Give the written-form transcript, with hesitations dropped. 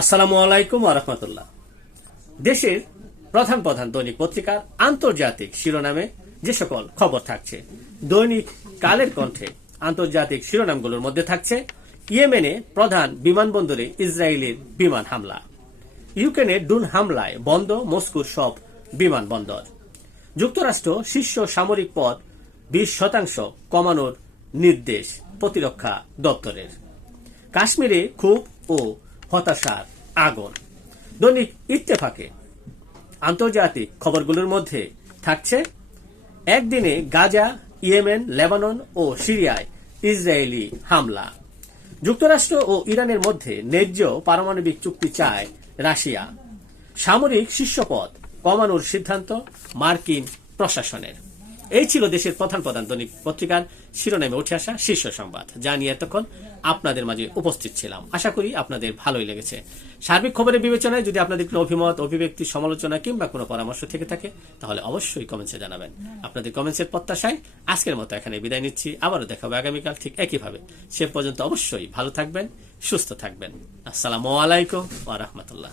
আসসালামু আলাইকুম ওয়া রাহমাতুল্লাহ। দেশের প্রধান প্রধান দৈনিক পত্রিকার আন্তর্জাতিক শিরোনামে যে সকল খবর থাকছে, দৈনিক কালের কণ্ঠে আন্তর্জাতিক শিরোনামগুলোর মধ্যে থাকছে ইয়েমেনে প্রধান বিমানবন্দরে ইসরায়েলের বিমান হামলা, ইউক্রেনের ড্রোন হামলায় বন্ধ মস্কোর সব বিমানবন্দর, যুক্তরাষ্ট্র শীর্ষ সামরিক পদ 20% কমানোর নির্দেশ প্রতিরক্ষা দপ্তরের, কাশ্মীরে ক্ষোভ ও হতাশার আগুন। দৈনিক ইত্তেফাকে আন্তর্জাতিক খবরগুলোর মধ্যে থাকছে একদিনে গাজা, ইয়েমেন, লেবানন ও সিরিয়ায় ইসরায়েলি হামলা, যুক্তরাষ্ট্র ও ইরানের মধ্যে ন্যায্য পারমাণবিক চুক্তি চায় রাশিয়া, সামরিক শীর্ষপদ কমানোর সিদ্ধান্ত মার্কিন প্রশাসনের। এই ছিল দেশের প্রধান প্রধান দৈনিক পত্রিকার শিরোনামে উঠে আসা শীর্ষ সংবাদ, যা নিয়ে এতক্ষণ আপনাদের মাঝে উপস্থিত ছিলাম। আশা করি আপনাদের ভালোই লেগেছে। সার্বিক খবরের বিবেচনায় যদি আপনাদের কোনো অভিমত, অভিব্যক্তি, সমালোচনা কিংবা কোনো পরামর্শ থেকে থাকে তাহলে অবশ্যই কমেন্টসে জানাবেন। আপনাদের কমেন্টসের প্রত্যাশায় আজকের মতো এখানে বিদায় নিচ্ছি। আবারও দেখা হবে আগামীকাল ঠিক একইভাবে। সে পর্যন্ত অবশ্যই ভালো থাকবেন, সুস্থ থাকবেন। আসসালামু আলাইকুম ওয়া রাহমাতুল্লাহ।